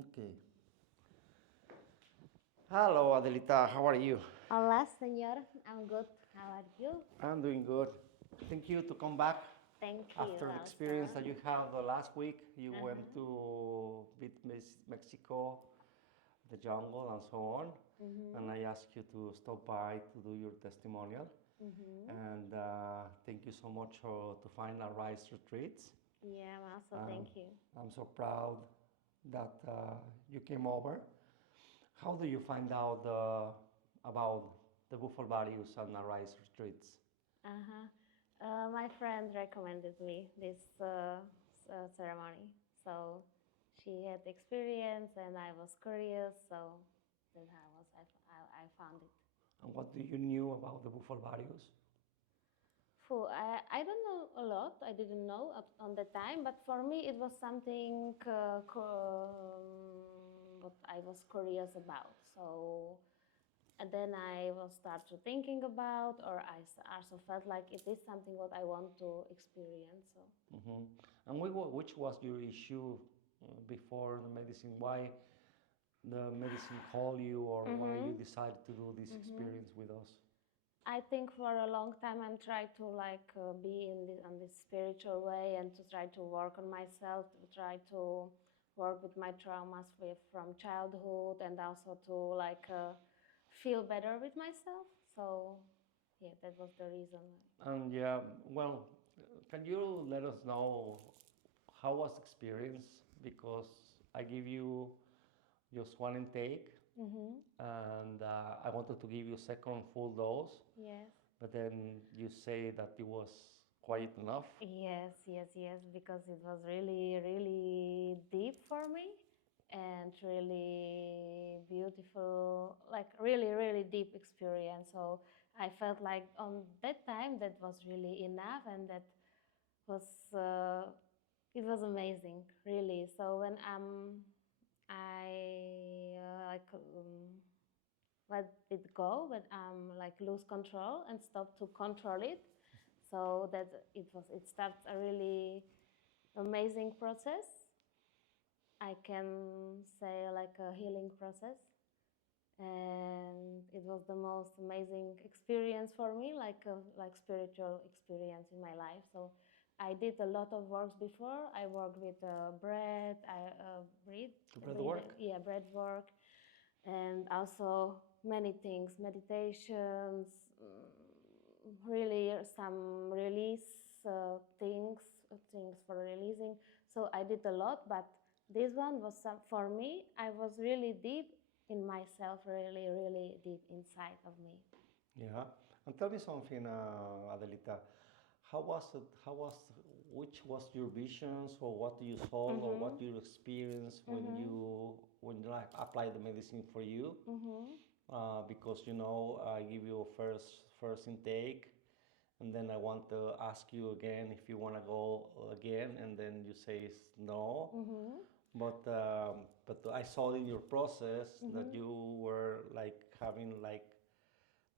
Okay. Hello, Adelita. How are you? Hola, señor. I'm good. How are you? I'm doing good. Thank you to come back Thank you after the experience that also. you had the last week. You went Uh-huh. to Mexico, the jungle, and so on. And I asked you to stop by to do your testimonial. And thank you so much to find our Rise retreats. Yeah, also Um, thank you. I'm so proud that you came over. How do you find out about the Buffalo values and Arise retreats? Uh-huh. My friend recommended me this ceremony. So she had experience and I was curious. So then I found it. And what do you knew about the Buffalo values? I don't know a lot. I didn't know on the time, but for me it was something what I was curious about. So, and then I was start to thinking about, or also felt like it is something what I want to experience. So, And which was your issue before the medicine? Why the medicine called you, or why you decided to do this experience with us? I think for a long time I'm trying to be in this on this spiritual way and to try to work on myself, to try to work with my traumas from childhood and also to feel better with myself. So yeah, that was the reason. And yeah, well, can you let us know how was the experience? Because I give you just one intake, and I wanted to give you second full dose, Yes. but then you say that it was quite enough. Yes, because it was really, really deep for me and really beautiful, like really, really deep experience. So I felt like on that time that was really enough and that was, it was amazing, really. So when I let it go, when lose control and stop to control it, so that it starts a really amazing process. I can say like a healing process, and it was the most amazing experience for me, like spiritual experience in my life. So I did a lot of works before. I worked with bread, Breath work? yeah, bread work, and also many things, meditations, really some release things for releasing. So I did a lot, but this one was for me. I was really deep in myself, really, really deep inside of me. Yeah. And tell me something, Adelita. How was it? Which was your visions, or what you saw, or what you experienced when you like applied the medicine for you? Because I give you a first intake, and then I want to ask you again if you want to go again, and then you say no. But I saw in your process that you were like having like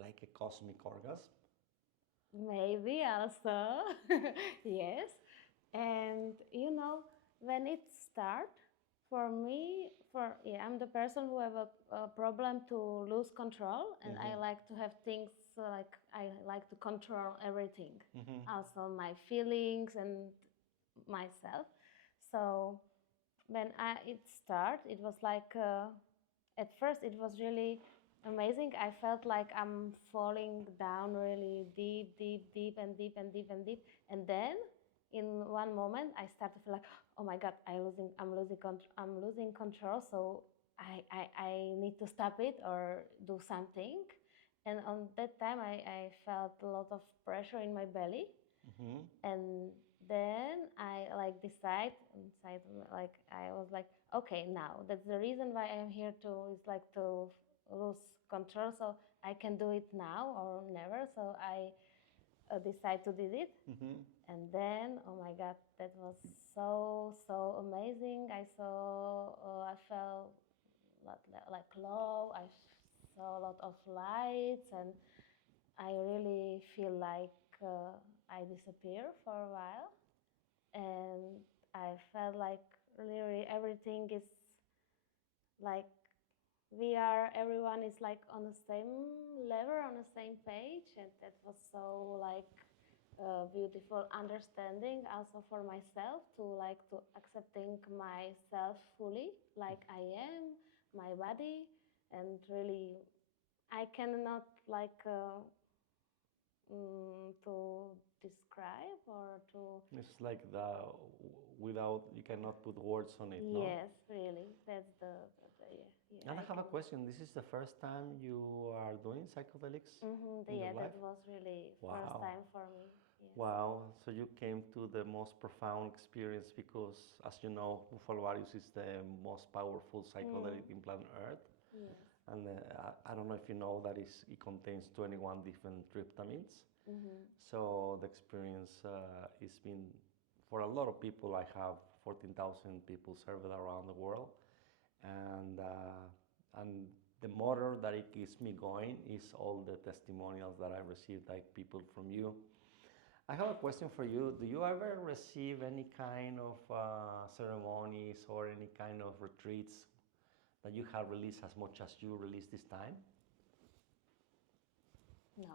a cosmic orgasm. Maybe also, yes. And when it start, for me, I'm the person who have a problem to lose control, and I like to have things like I like to control everything, also my feelings and myself. So when it start, it was like at first it was really amazing. I felt like I'm falling down really deep, deep, deep, and deep, and deep, and deep. And then in one moment, I started to feel like, oh my God, I'm losing control. So I need to stop it or do something. And on that time, I felt a lot of pressure in my belly. And then I decide like I was like, okay, now that's the reason why I'm here to is like to lose control, so I can do it now or never. So I decide to do it. And then, oh my God, that was so amazing. I felt like low. I saw a lot of lights, and I really feel like I disappear for a while, and I felt like literally everything is like everyone is like on the same level, on the same page, and that was so like beautiful understanding also for myself to like to accepting myself fully like I am, my body, and really I cannot like to describe or to. It's like without, you cannot put words on it, no? Yes, really, that's yeah, yeah, And I I have a can. question. This is the first time you are doing psychedelics in your Yeah, that life? was really first Wow. time for me. Yes. Wow. So you came to the most profound experience because, as you know, Bufalvarius is the most powerful Mm. psychedelic in planet Earth. Yes. And I don't know if you know that it contains 21 different tryptamines. Mm-hmm. So the experience is been for a lot of people. I have 14,000 people served around the world, and the motor that it keeps me going is all the testimonials that I received, like people from you. I have a question for you. Do you ever receive any kind of ceremonies or any kind of retreats that you have released as much as you released this time? No,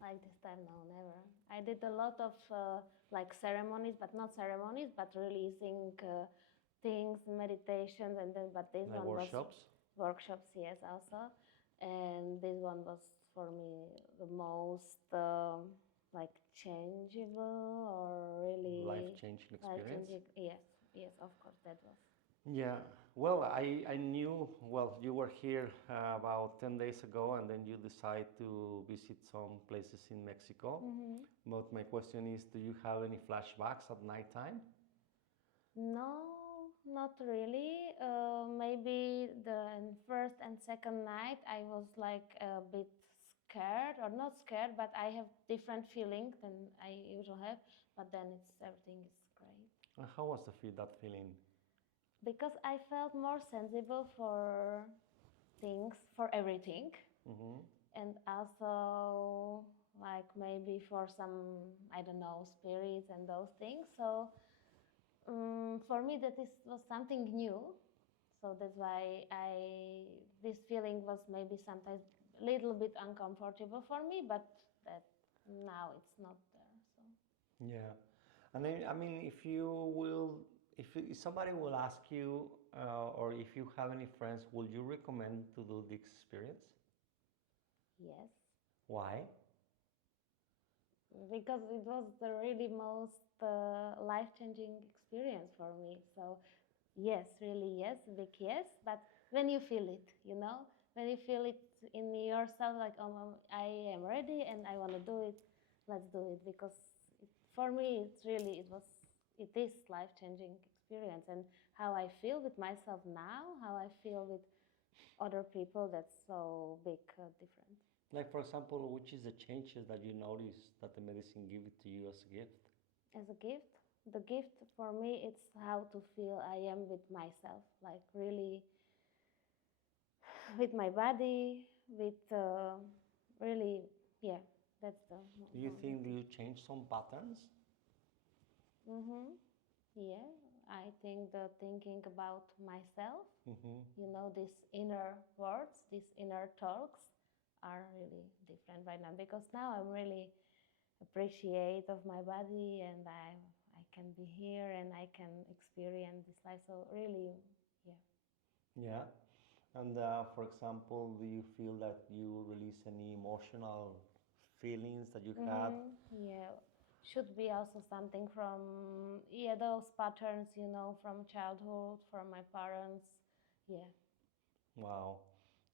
like this time, no, never. I did a lot of like ceremonies, but not ceremonies, but releasing things, meditations, and then. But this Like one was workshops? workshops, yes, also, and this one was for me the most like changeable or really Life-changing life experience? changing. Yes, yes, of course, that was. Yeah, well, I knew, well, you were here about 10 days ago and then you decide to visit some places in Mexico. Mm-hmm. But my question is, do you have any flashbacks at nighttime? No, not really. Maybe the first and second night I was like a bit scared, or not scared, but I have different feeling than I usually have. But then everything is great How was that feeling? because I felt more sensible for things, for everything, Mm-hmm. and also like maybe for some, I don't know, spirits and those things. So for me, that was something new. So that's why this feeling was maybe sometimes a little bit uncomfortable for me, but that now it's not there. So Yeah. And then, I mean, if somebody will ask you, or if you have any friends, would you recommend to do this experience? yes, Why? because it was the really most life-changing experience for me. So yes, really yes, big yes. But when you feel it, when you feel it in yourself, like, oh, I am ready and I want to do it, let's do it. Because for me, it is life-changing experience. And how I feel with myself now, how I feel with other people, that's so big difference. Like, for example, which is the changes that you notice that the medicine give it to you as a gift? As a gift, the gift for me, it's how to feel I am with myself, like really with my body, with really, yeah, that's the Do you think that's it. you change some patterns? Mm-hmm. Yeah, I think the thinking about myself, Mm-hmm. these inner words, these inner talks are really different right now because now I'm really appreciate of my body and I can be here and I can experience this life. So really, yeah. Yeah. And for example, do you feel that you release any emotional feelings that you had? Yeah, should be also something from those patterns, from childhood, from my parents. Yeah, Wow.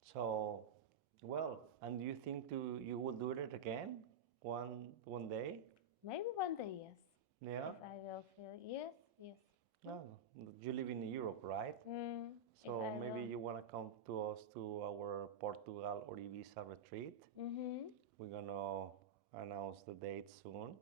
So, well, and do you think you will do it again one day? maybe one day, yes. Yeah. If I will feel yes, yes. No, you live in Europe, right? If So I maybe will. you want to come to us to our Portugal or Ibiza retreat. Mm-hmm. We're gonna announce the date soon.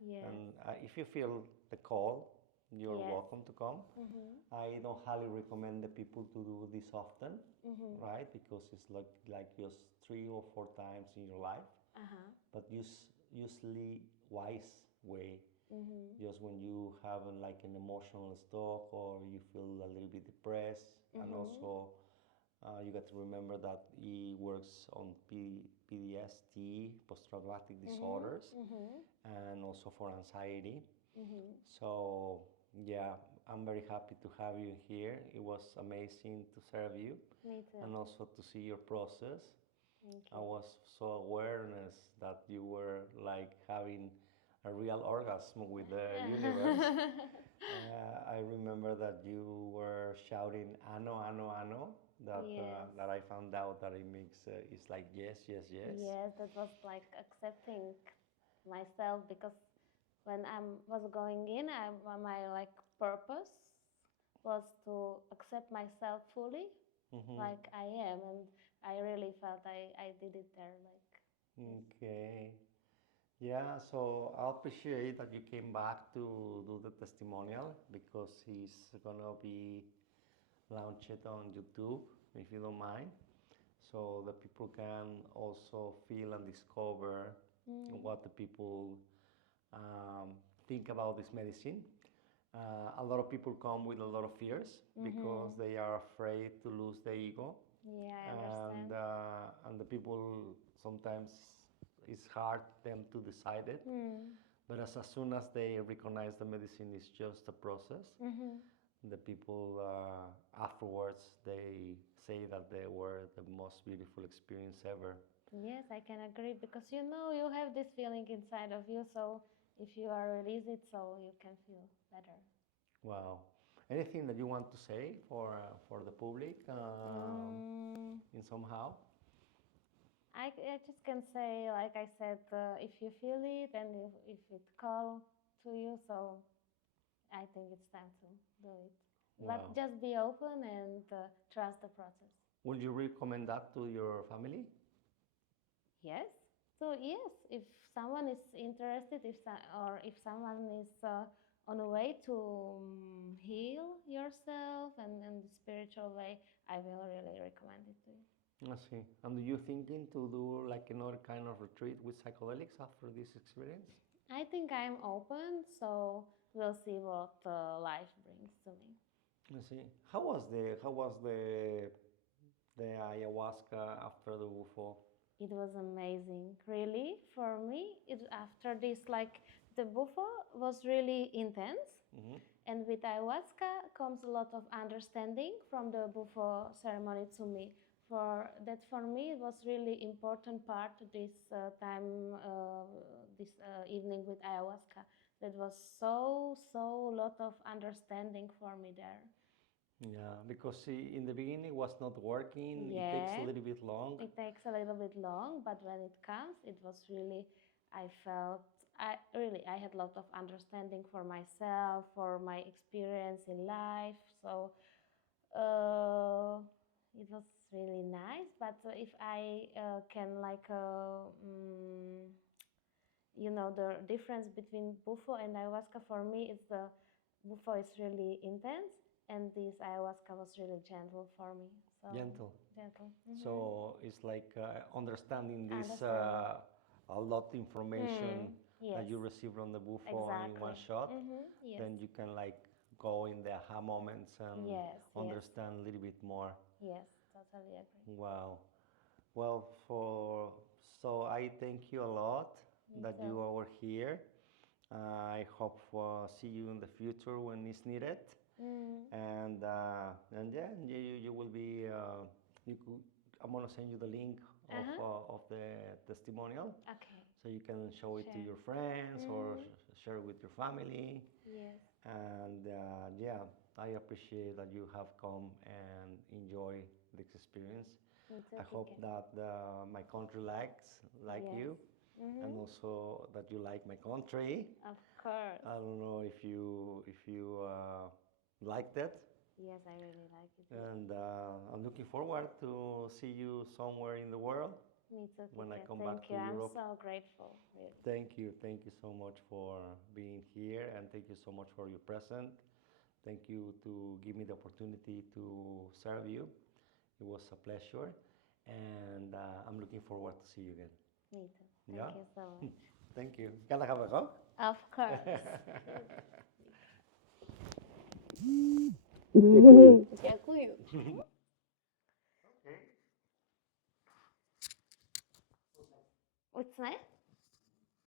Yes. And if you feel the call, you're Yes. welcome to come. Mm-hmm. I don't highly recommend the people to do this often, Mm-hmm. right? Because it's like just 3 or 4 times in your life. Uh-huh. But usually wise way. Mm-hmm. Just when you have like an emotional stock or you feel a little bit depressed, and Mm-hmm. also You got to remember that he works on PTSD, post-traumatic disorders, Mhm. and also for anxiety. Mhm. So, yeah, I'm very happy to have you here. It was amazing to serve you Me too. and also to see your process. Thank I you. was so awareness that you were like having a real orgasm with the universe. I remember that you were shouting "ano, ano, ano." Yes. That I found out that it makes it's like yes, yes, yes. Yes, that was like accepting myself because when I was going in, my like purpose was to accept myself fully, Hmm. like I am, and I really felt I did it there. Like, yes. Okay. Yeah, so I appreciate that you came back to do the testimonial because he's gonna be launched on YouTube, if you don't mind, so the people can also feel and discover Mm. what the people um, think about this medicine. A lot of people come with a lot of fears because Mm-hmm. they are afraid to lose the ego, Yeah, I understand. and the people sometimes it's hard them to decide it. Mm. But as soon as they recognize the medicine is just a process, Mm-hmm. the people afterwards they say that they were the most beautiful experience ever. Yes, I can agree because you know you have this feeling inside of you, so if you are release it, so you can feel better. Wow. Anything that you want to say for the public Mm, in somehow? I just can say, like I said, if you feel it and if it call to you, so I think it's time to do it. But Wow. just be open and trust the process. Would you recommend that to your family? Yes. So yes, if someone is interested, or if someone is on a way to heal yourself and in the spiritual way, I will really recommend it to you. I see. And are you thinking to do like another kind of retreat with psychedelics after this experience? I think I'm open, so we'll see what life brings to me. I see. How was the ayahuasca after the UFO? It was amazing, really. For me, it after this, like the buffo was really intense, Hmm. and with ayahuasca comes a lot of understanding from the buffo ceremony to me. For that, for me, it was really important part this time, this evening with ayahuasca. That was so lot of understanding for me there. Yeah, because see, in the beginning it was not working. It takes a Yeah, little bit long. it takes a little bit long, but when it comes, it was really, I felt, I had a lot of understanding for myself, for my experience in life. So uh, it was really nice. But if I can like, the difference between bufo and ayahuasca for me is the bufo is really intense, and this ayahuasca was really gentle for me. So Gentle. gentle. So it's like understanding this Understanding. a lot information that Yes, you receive from the buffo in one exactly. shot. Yes, Then you can like go in the aha moments and yes, understand a little bit more. yes, totally agree. Wow. Well, for so I thank you a lot Me that too. you are here. I hope see you in the future when it's needed. Mm, And yeah, you will be you could, I'm gonna send you the link uh-huh. of the testimonial Okay, so you can show it to sure. your friends or Mm, share it with your family. yes, And yeah, I appreciate that you have come and enjoy this experience. me too, I hope Kike. that my country like Yes. you, and Mm-hmm. also that you like my country. Of course. I don't know if you liked it, Yes, I really like it too. and I'm looking forward to see you somewhere in the world Me too, when I Kike. come back Thank to you. I'm Europe. so grateful, really. Thank you so much for being here, and thank you so much for your present. Thank you to give me the opportunity to serve you. It was a pleasure, and I'm looking forward to see you again. Me too. Yeah? Thank you so much. Thank you. Can I have a hug? Of course. Thank you. Дякую. What's next?